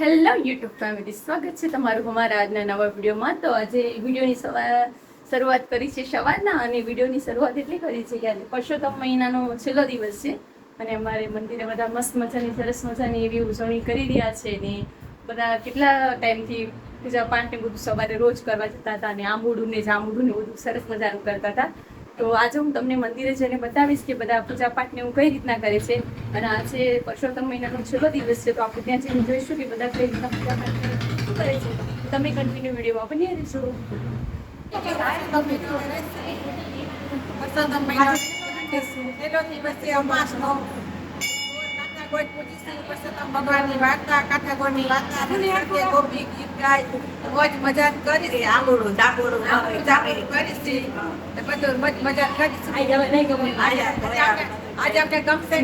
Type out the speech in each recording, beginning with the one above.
Hello YouTube family, સ્વાગત છે તમારું અમારા આજના નવા વિડીયોમાં. તો આજે વિડીયોની શરૂઆત કરી છે સવારના, અને વિડીયોની શરૂઆત એટલી કરી છે કે આજે પરસોત્તમ મહિનાનો છેલ્લો દિવસ છે અને અમારે મંદિરે બધા મસ્ત મજાની સરસ મજાની એવી ઉજવણી કરી રહ્યા છે. ને બધા કેટલા ટાઈમથી પૂજા પાઠ ને બધું સવારે રોજ કરવા જતા હતા અને આંબુડું ને જાંબુડું ને બધું સરસ મજાનું કરતા હતા. તો આજે હું તમને મંદિરે જઈને બતાવીશ કે બધા પૂજા પાઠ ને એવું કઈ રીતના કરે છે. અને આજે પરસોત્તમ મહિનાનો છેલ્લો દિવસ છે, તો આપણે ત્યાં જઈને જોઈશું કે બધા કઈ રીતના પૂજા પાઠ શું કરે છે. તમે કન્ટિન્યુ વિડીયોમાં બની રહીશો. ભગવાનની વાર્તા કાઠાગોળની વાર્તા ગોપી ગીત ગાય મોજ મજા કરી આંબોડું ડાકોડું કરી બધું મોજ મજા કરી. આજે આપણે ગમશે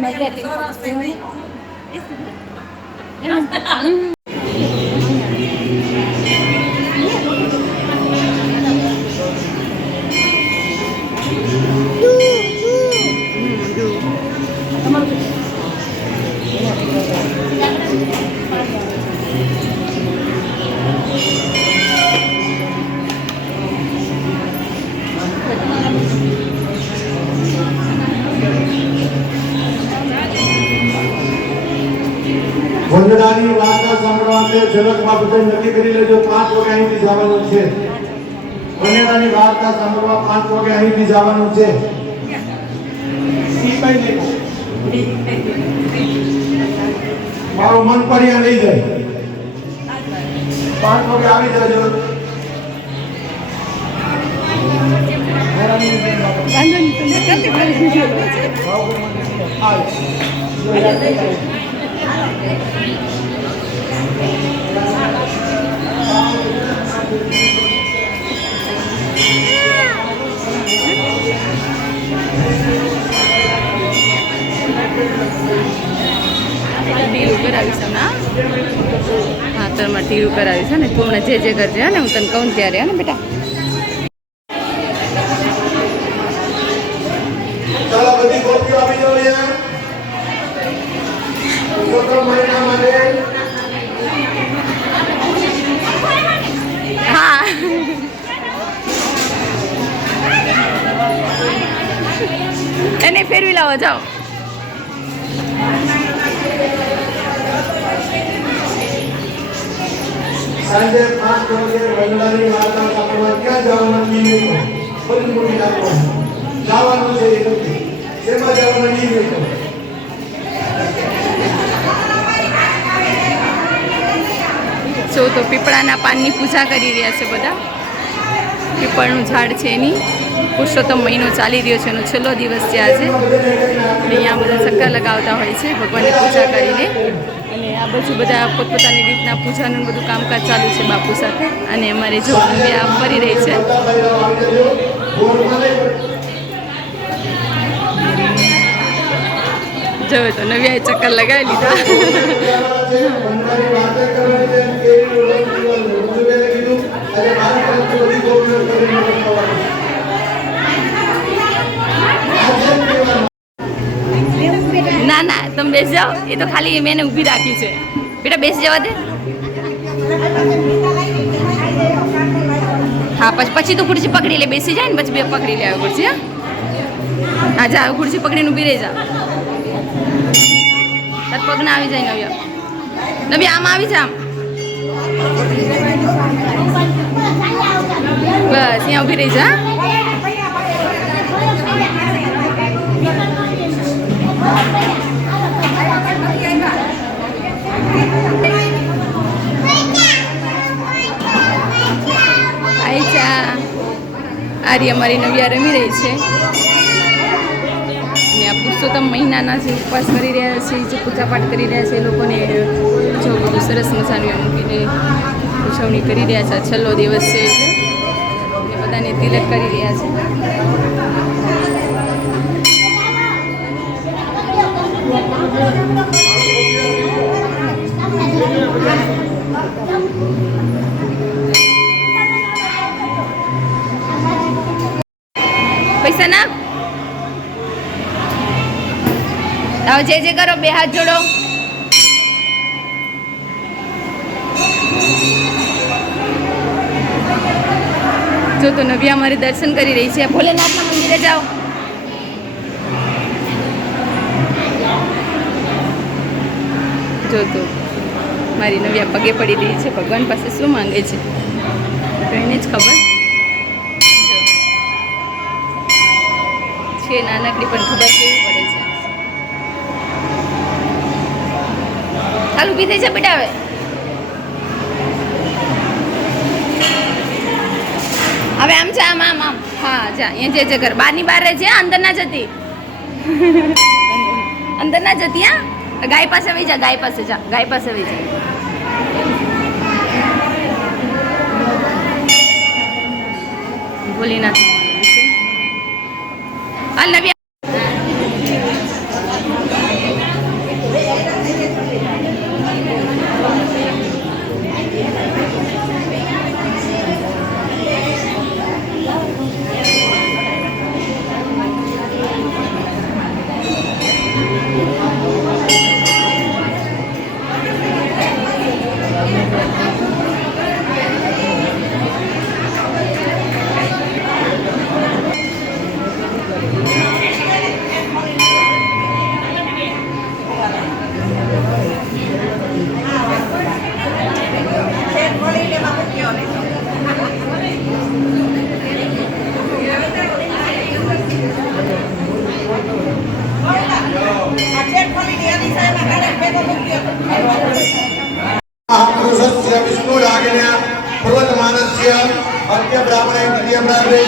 વંદનાની વાર્તા સાંભળવા માટે ઝલકમાં બધા નક્કી કરી લેજો. 5 વાગે અહીંથી જવાનું છે. વંદનાની વાર્તા સાંભળવા 5 વાગે અહીંથી જવાનું છે. મારું મન પડ્યા નહીં જાય. 5 વાગે આવી જજો. ટીરું કરાવીશ ના. હા, તો એમાં ટીરું કરાવીશ ને. તું મને જે કરજે ને, હું તને કહું ત્યારે ને બેટા. ચાલો બધી ગોપીઓ આવી જાઓ યાર. પરસોત્તમ મહિના માટે હા, એને ફેરવી લાવો, જાઓ. સાંજે 5 વાગે વંદનાની વાર્તા સાંભળવા ક્યાં જવાનું નહીં. બધું મૂકી નાખવાનું. જવાનું છે એ નથી. શેમાં જવાનું નહીં. જો તો પીપળાના પાનની પૂજા કરી રહ્યા છે બધા. પીપળનું ઝાડ છે એની. પુરુષોત્તમ મહિનો ચાલી રહ્યો છે, એનો છેલ્લો દિવસ છે આજે. અહીંયા બધા ચક્કર લગાવતા હોય છે ભગવાનની પૂજા કરીને. અને આ બાજુ બધા પોતપોતાની રીતના પૂજાનું બધું કામકાજ ચાલુ છે બાપુ સાથે. અને અમારે જો નવ્યા ફરી રહી છે. જો તો નવ્યાએ ચક્કર લગાવી લીધા. ના ના, તમે બેસી જાઓ. એ તો ખાલી મેં ઊભી રાખી છે. બેટા બેસી જવા દે. હા, પછી તો ખુરશી પકડી લે. બેસી જાય ને પછી બે પકડી લે ખુરશી. હા, જા ખુરશી પકડીને ઊભી રહી જા. તાર પગના આવી જાય નવ્યા. નવ્યા આમ આવી જા. બસ અહીંયા ઊભી રહી જા. આરી અમારી નવ્યા રમી રહી છે. અને આ પુરુષોત્તમ મહિનાના જે ઉપવાસ કરી રહ્યા છે, જે પૂજા પાઠ કરી રહ્યા છે, એ લોકોને જો બધું સરસ મજાનું એમ મૂકીને ઉજવણી કરી રહ્યા છે. છેલ્લો દિવસ છે એટલે બધાને તિલક કરી રહ્યા છે. પૈસા ના આવો, જે કરો, બે હાથ જોડો. જો તો નવ્યા અમારે દર્શન કરી રહી છે. ભોલેનાથના મંદિરે જાઓ. જો તો મારી નવ્યા પગે પડી રહી છે. ભગવાન પાસે શું માંગે છે તો એને જ ખબર છે. નાનકડી પણ ખબર કેવી પડે છે. હાલ ઊભી થઈ છે બેટા. હવે આમ છે, આમ આમ આમ. હા જા, અહીંયા જે ઘર બહારની બહાર રહે છે, અંદર ના જતી. અંદર ના જતી. હા, ગાય પાસે વહી જા. ગાય પાસે જા. ગાય પાસે વહી જા. ભોલેનાથ હાલ નવી महापुरुषस्य विष्णुरागिण्या पर्वतमानस्य अर्घ्य ब्राह्मणे द्वितीय प्राते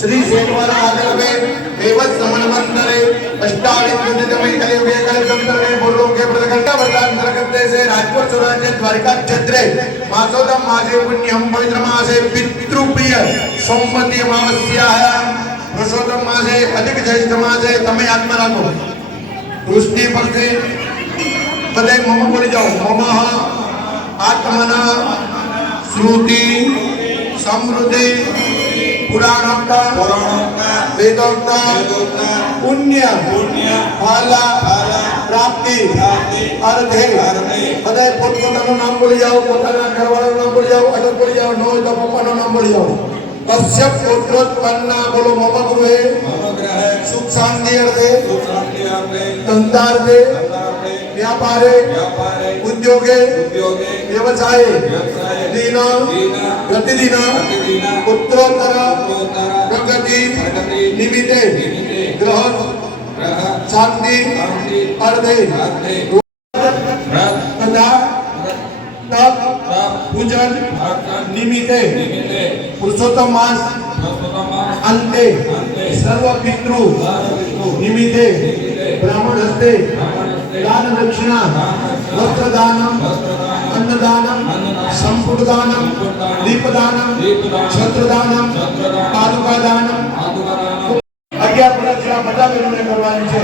श्री शेखवार आगलवे देवत समन्वंतरे अष्टाविंशतितमे कलियुगे कलियुगंतरे पूर्वोके प्रदकर्ता वर्षांतर्गते से राजपुर स्वराज्य द्वारिका क्षेत्रे मासोदम मासे पुण्यम पवित्र मासे पितृप्रिय सोमवती अमावस्यायां पुरुषोत्तम मासे अधिक ज्येष्ठ मासे तमे आत्मा राखो दृष्टि पक्षे पदे मम बोली जाओ मम आत्मना श्रुति समृद्धि पुराणोक्ता वेदोक्ता पुण्य फला प्राप्ति अर्थे पदे पोतपोताનું નામ બોલી જાઓ પોતાના ઘરવાળાનું નામ બોલી જાઓ અટક બોલી જાઓ નો તો પપ્પાનું નામ બોલી જાઓ કશ્યપ પુત્રોત્પન્ના બોલો મમ ગૃહે સુખ શાંતિ અર્થે ધંધાર્થે व्यापारे उद्योगे व्यवसाये दीन प्रतिदिन उत्तरोत्तर प्रगति निमित्ते ग्रह शांति अर्थे तथा तप पूजन निमित्ते पुरुषोत्तम मास अंते सर्व पितृ निमित्ते ब्राह्मण हस्ते दान दक्षिणा वस्त्रदानम अन्नदानम संपुटदानम दीपदानम छत्रदानम पादुकादानम अज्ञात प्रदक्षिणा બધા બહેનોને કરવાની છે.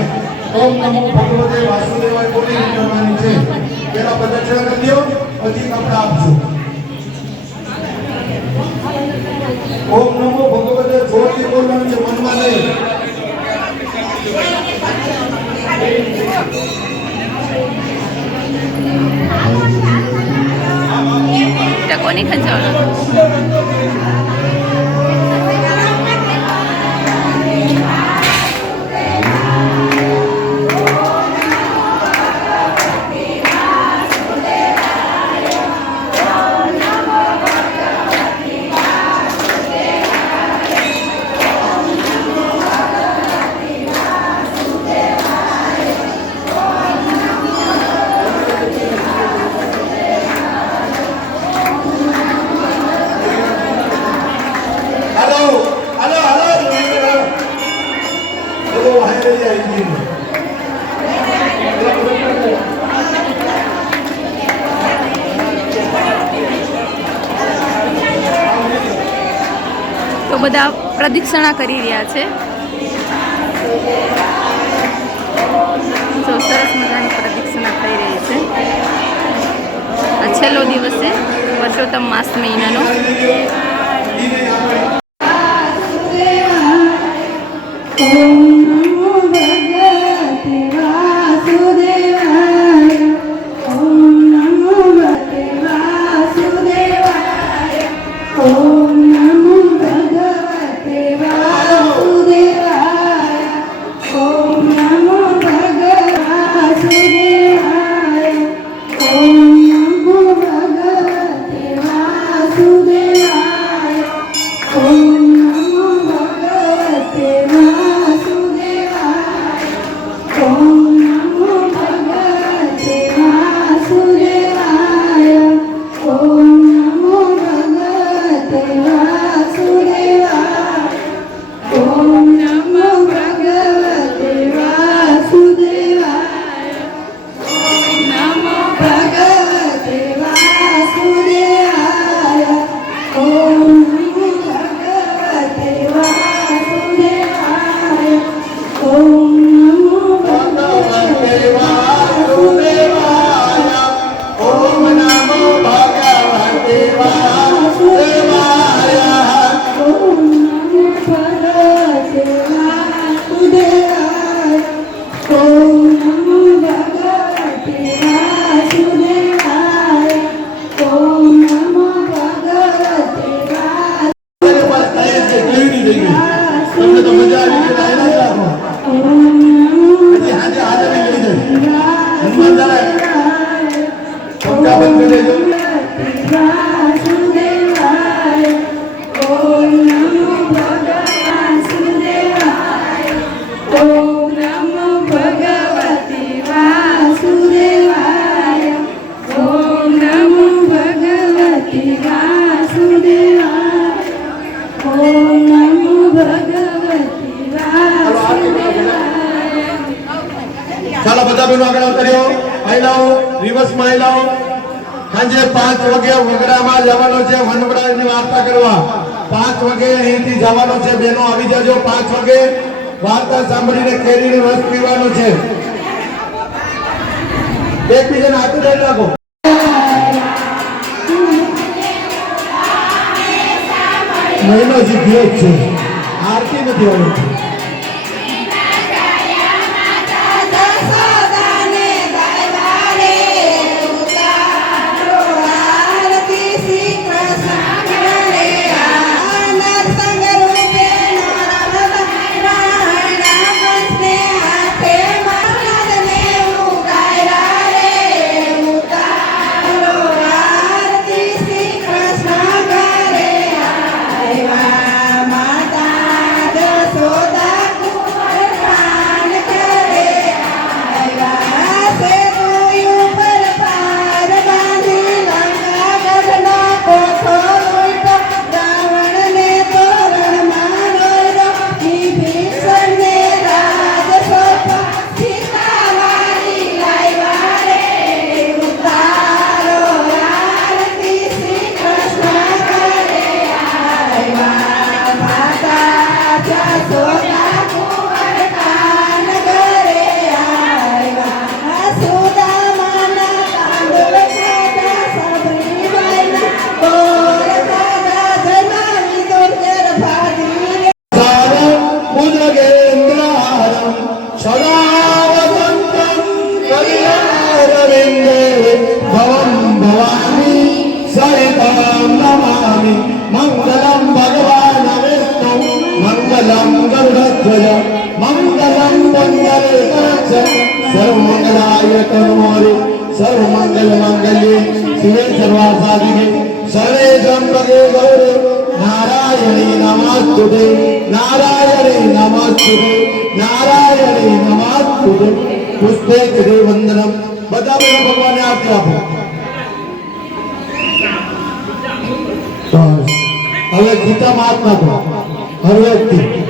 ઓમ નમો ભગવતે વાસુદેવાય બોલીને કરવાની છે. પહેલા પ્રદક્ષિણા કરી દો પછી કપડા આપજો. ઓમ નમો ભગવતે જોરથી બોલવાનું છે મનમાં નહીં. કોની ખંચાવવાનું તો બધા પ્રદક્ષિણા કરી રહ્યા છે. તો સરસ મજાની પ્રદક્ષિણા થઈ રહી છે. આ છેલ્લો દિવસ છે પુરુષોત્તમ માસ મહિનાનો. Om Namo Bhagavate સાંજે 5 વાગે વગડામાં જવાનું છે વનવડાની વાર્તા કરવા 5 વાગે અહીંથી જવાનું છે બેનો આવી જજો 5 વાગે વાર્તા સાંભળીને કેરીનો રસ પીવાનો છે એકબીજાને હાથ ઉડાડી રાખો મહિનો જીત્યો જ છે આરતી નથી આવતી मंगलम भगवान विष्णु मंगलम गरुड़ध्वज मंगलम मंगलकाक्ष सर्वमंगलाय तनोहरि सर्वमंगल मंगल्ये शिवे सर्वासाधिके सर्वे त्र्यंबके गौरी नारायणी नमस्तुते नारायणी नमस्तुते नारायणी नमस्तुते पुष्पे कृते वंदनम बता मेरे भगवान ने आरती आपो હવે ગીતા મહાત્મા તો હરવેથી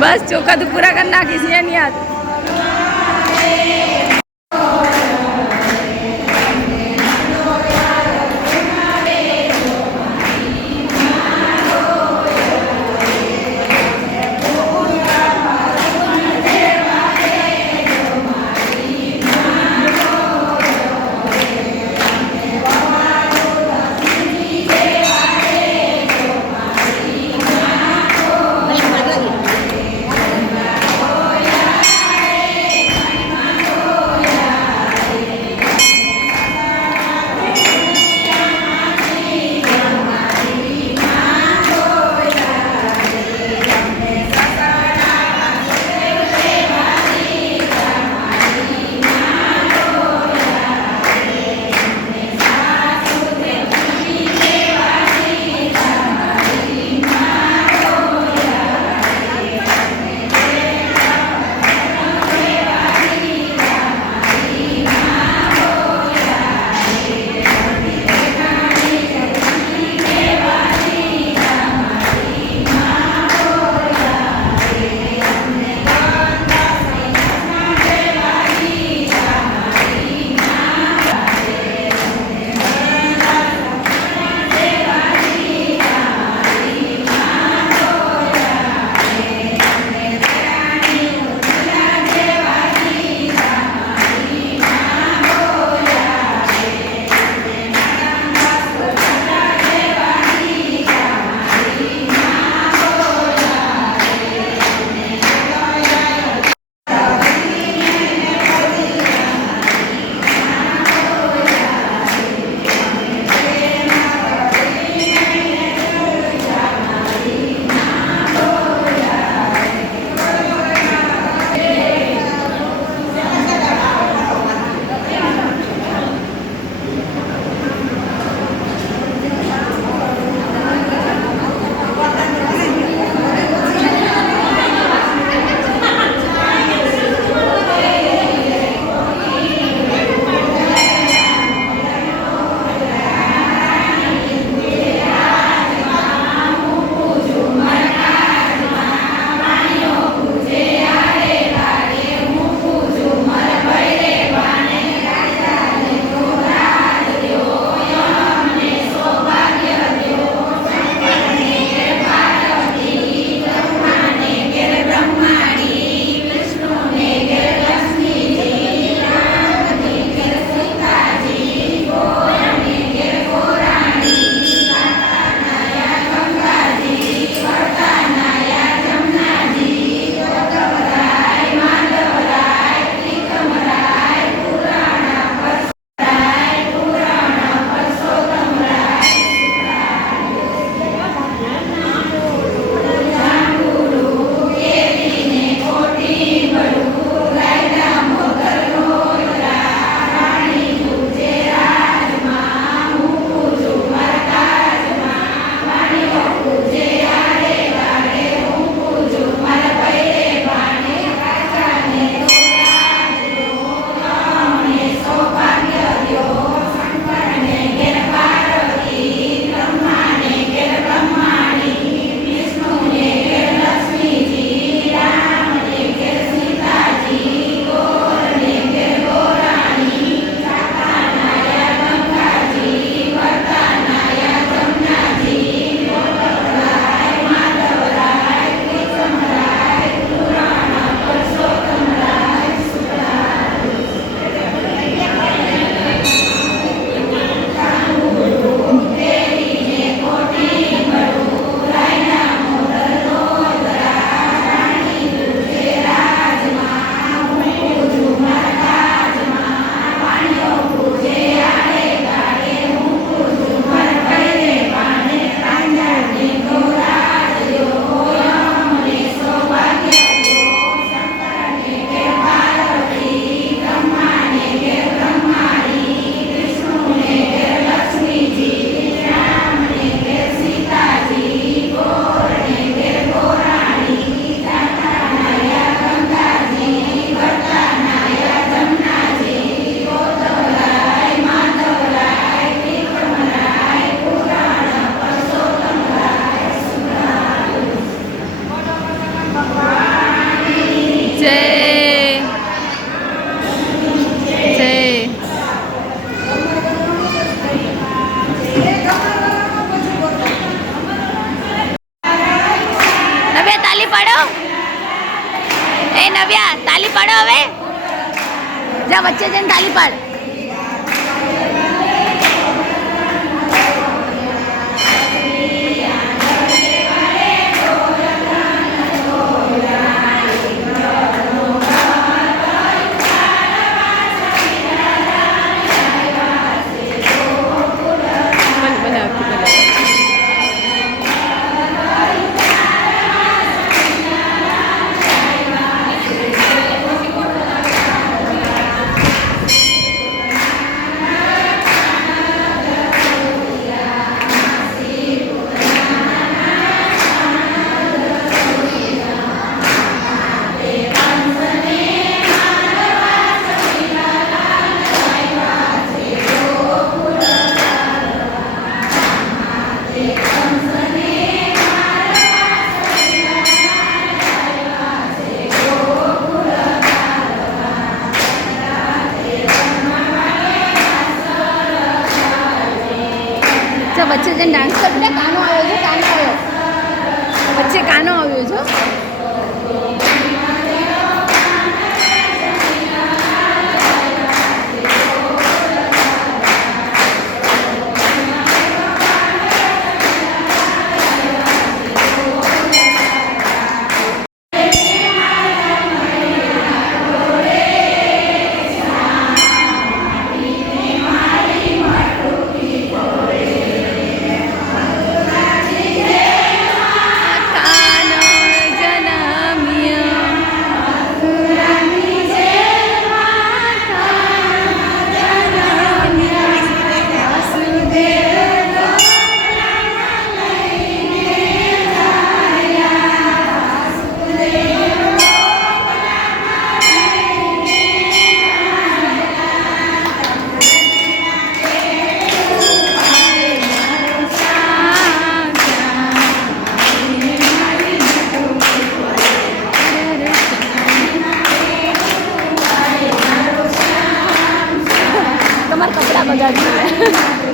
बस चौका तो पूरा करना किसी ने नहीं आता જા વચ્ચે જઈને તાલી પાડ. વચ્ચે જઈને ડાન્સ કર બેટા. કાનો આવ્યો છે, કાનો આવ્યો વચ્ચે, કાનો આવ્યો છે. તમારા કપડાં બગાડી